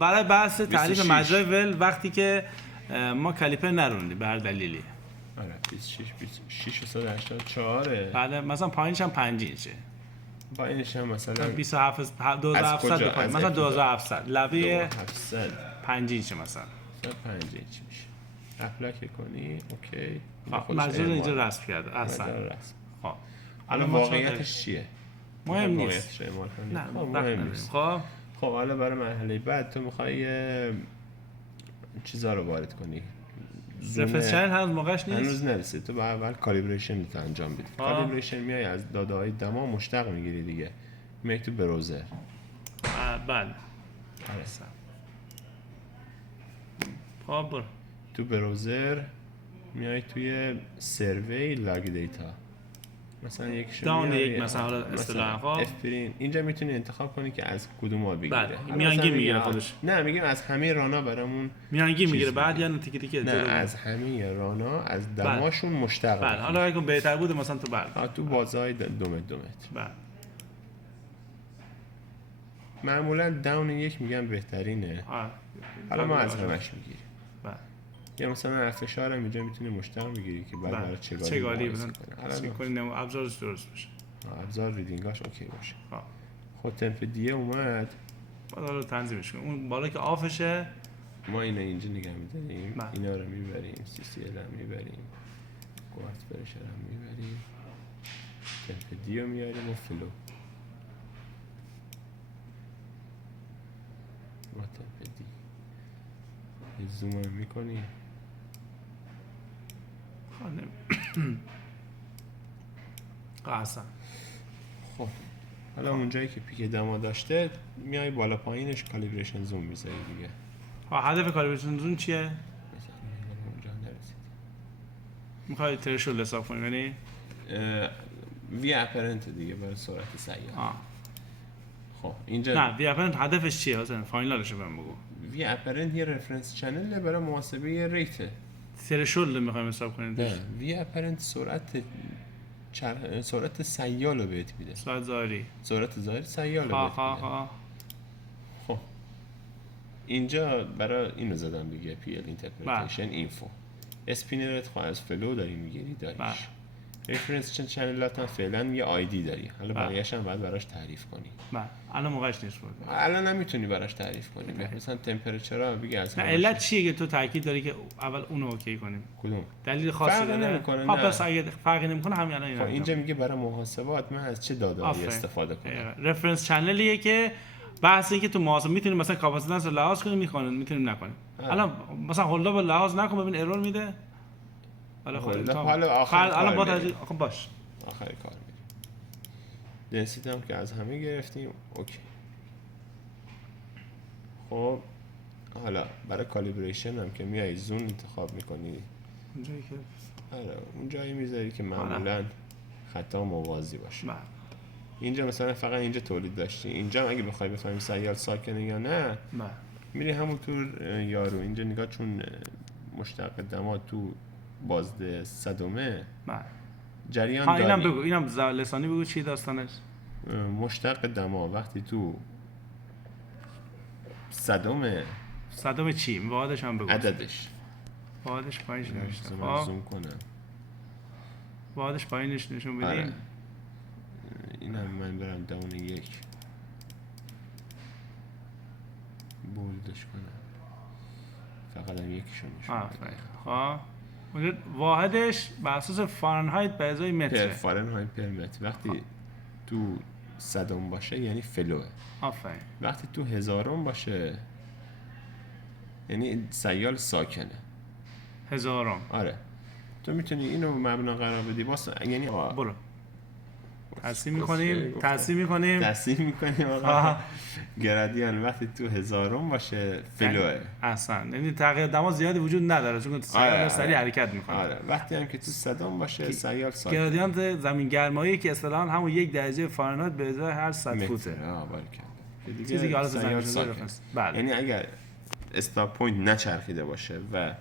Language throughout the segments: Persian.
برای بحث تعریف مجرای ول وقتی که ما کالیپر نروندیم به هر دلیلی. آره 26 و 184. بعد مثلا پایینش هم 5 اینچه. پایینش هم مثلا 27 2700 پایین مثلا 2700 لبه 2700 5 اینچه مثلا 5 اینچ میشه. اپلای کنی اوکی. مجرا اینجا رسم کرده اصلا. خب الان واقعیتش چیه؟ مهم نیست. نه مهم نیست. خب حالا برای مرحله بعد تو میخوای چیزا رو وارد کنی. رفرنس چنل هنوز موقعش نیست. هنوز نرسید. تو اول کالیبریشن تو انجام بدی. کالیبریشن میای از داده‌های دما مشتق میگیری دیگه. میای تو بروزر. بله. خب برو. تو بروزر میای توی سروی لاگ دیتا. مثلا داون یک مثلا حالا اصطلاحاً اف پرین اینجا میتونی انتخاب کنی که از کدوم ها بگیره. میانگین میگیره خودش. نه میگیم از همه رانا برامون میانگین میگیره بعد یا تیکه تیکه. نه از همه رانا از دماشون مشتق. بله حالا اگه بهتر بود مثلا تو بعد تو بازهای دومت بله معمولا داون یک میگم بهترینه. حالا ما از همش میگیریم. بله یا مثلا فشار هم اینجا میتونی مشتق بگیری که بعد برای چگالی بزن کنی ابزارش درست بشه. ابزار ریدینگاش اوکی باشه. خود تمپ دیه اومد بعد حالا تنظیمش کنیم. اون بالا که آفشه ما اینجا نگه می‌داریم. اینا رو میبریم. سی سی ال هم میبریم. کوارت پرشر هم میبریم. تمپ دی رو میاریم و فلو. ما تمپ دی زوم هم میکنیم. قاسم. خب حالا اونجایی که پیک دما داشته میای بالا پایینش کالیبریشن زوم میذاری دیگه. هدف کالیبریشن زوم چیه؟ مثلا اونجا نرسید. میخوای ترشولد حساب کنی یعنی وی اپرنت دیگه برای سرعت سیار. خب اینجا نه وی اپرنت هدفش چیه اصلا فاینالشو بهم بگو. وی اپرنت یه رفرنس چنل برای محاسبه ریت. ترشولد میخوایم حساب کنیم. نه وی اپرنت سرعت سیال رو بهت میده. سرعت ظاهری سیال رو بهت میده. خب اینجا برای اینو زدم دیگه پی ال اینترپریتیشن اینفو. اسپینرت خواهد از فلو داری میگیری داریش. رفرنس چنلات هم فعلا یه آیدی داری. حالا بقیه‌اش هم باید براش تعریف کنی. الان موقعش نیست بود. الان نمیتونی براش تعریف کنی. مثلا تمپرچر رو بگی از علت چیه که تو تاکید داری که اول اونو اوکی کنیم؟ کدوم؟ دلیل خاصی داره؟ نمیکنه. پس اگه فرقی نمیکنه همین الان اینا. اینجا میگه برای محاسبات من از چه داده‌ای استفاده کنم. رفرنس چنلیه که بحث این که تو محاسبه میتونیم مثلا کاپاسیتنس رو لحاظ کنیم میتونیم نکنیم. الان مثلا هولدا رو لحاظ نکن ببین ارور میده. حالا الان با خب باش آخر کار میریم. دنسیتی هم که از همه گرفتیم اوکی. خب حالا برای کالیبریشن هم که میای زون انتخاب میکنی اونجایی که اون جایی میذاری که معمولا خطا موازی باشه. اینجا مثلا فقط اینجا تولید داشتی. اینجا هم اگه بخوای بفهمی سیال ساکنه یا نه میری همونطور یارو اینجا نگاه چون مشتق دما تو بازده صدمه جریان داری. اینم بگو اینم لسانی بگو چی داستانش. مشتق دما وقتی تو صدم چی؟ واحدش هم بگو. عددش واحدش پایینش نوشته. زوم کنم. واحدش پایینش نشون بدیم. اینم من برم داون یک بولدش کنم. فقط هم یکیشون نشون بدیم. خب واحدش بر اساس فارنهایت به ازای متر. فارنهایت پر متر. وقتی تو صدم باشه یعنی فلوه. آفرین. وقتی تو هزارم باشه یعنی سیال ساکنه. هزارم. آره. تو میتونی اینو مبنا قرار بدی واسه یعنی برو. تصحیح میکنیم آقا. گرادیان وقتی تو هزارم باشه فلوه. اصلا یعنی تغییر دما زیادی وجود نداره چون سیال سریع حرکت میکنه. آره. وقتی هم که تو صدم باشه سیال ساکن. گرادیانت زمین گرمایی که اصطلاحاً همون 1 درجه فارنهایت به ازای هر 100 فوته. باریکلا. چیزی که حالا زمین ساکن. بله. یعنی اگر استاپ پوینت نچرخیده باشه و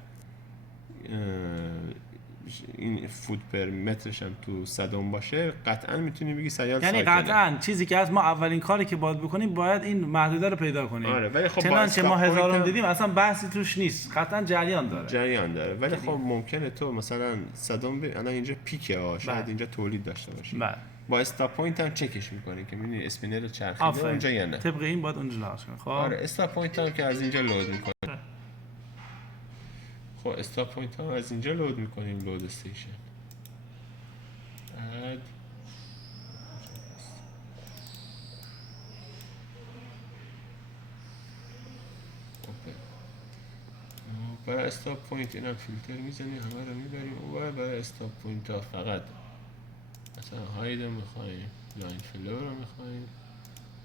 این فوت پر مترش هم تو صدم باشه قطعا میتونی بگی سیال یعنی ساکنه. قطعا چیزی که از ما اولین کاری که باید بکنیم باید این محدوده رو پیدا کنیم. آره ولی خب چنانچه ما هزارم دیدیم اصلا بحثی توش نیست، قطعا جریان داره ولی خب ممکنه تو مثلا صدم الان اینجا پیکه ها شاید اینجا تولید داشته باشه. با استاپ پوینت هم چکش میکنی که میبینی اسپینر رو چرخیده اونجا یا نه. طبق این باید اونجا لحاظ کنی. خب آره استاپ پوینت هم که از اینجا لود میکنی. خب استاپ پوینت هم از اینجا لود میکنیم لود استیشن. اد برای استاپ پوینت اینم فیلتر میزنی همه رو میبریم و برای استاپ پوینت ها فقط مثلا هاید رو میخواییم، لاین فلو رو میخواییم،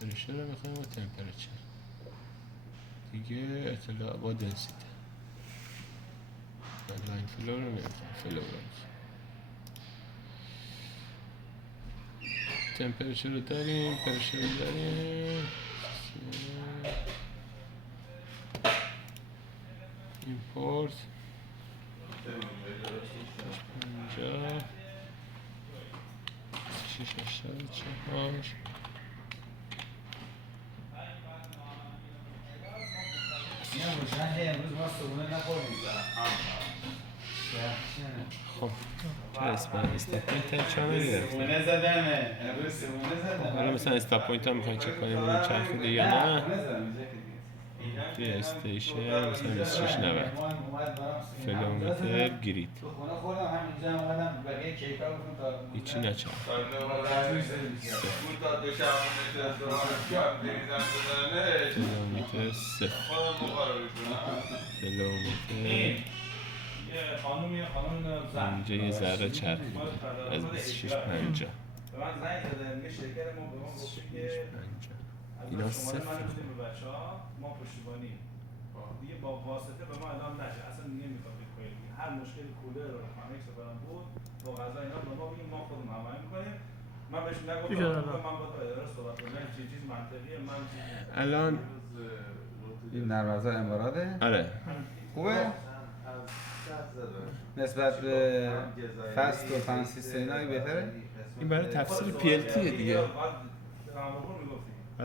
پرشر رو میخواییم و تمپرچر دیگه اطلاع با دنسیته. لاین فلو رو نمیخواییم، فلو رو میخواییم. تمپرچر رو داریم، پرشر رو داریم، ایمپورت اینجا 684 خب اسم استاپ پوینت چند گرفتم حالا مثلا استاپ پوینت هم میخواین چک کنیم این چرخیده یا نه. توی استیشن مثلا 2690 فلومتر گرید هیچی نچرد فلومتر 0 فلومتر اینجا یه ذره چرخیده از 2650 اینا 0 ما پشتیبانی دیگه با واسطه به ما اعلام نشه، اصلا نمیخواد بکنیم. هر مشکل کولر و کانکس و برام بود با غذا اینا به ما بگیم، ما خودمون هماهنگ می‌کنیم. من بهش نگفتم من با اداره صحبت کنم چیز منطقیه. من الان این نرم افزار اماراته؟ آره خوبه؟ نسبت به فست و فانسیست اینا بهتره؟ این برای تفسیر PLT دیگه.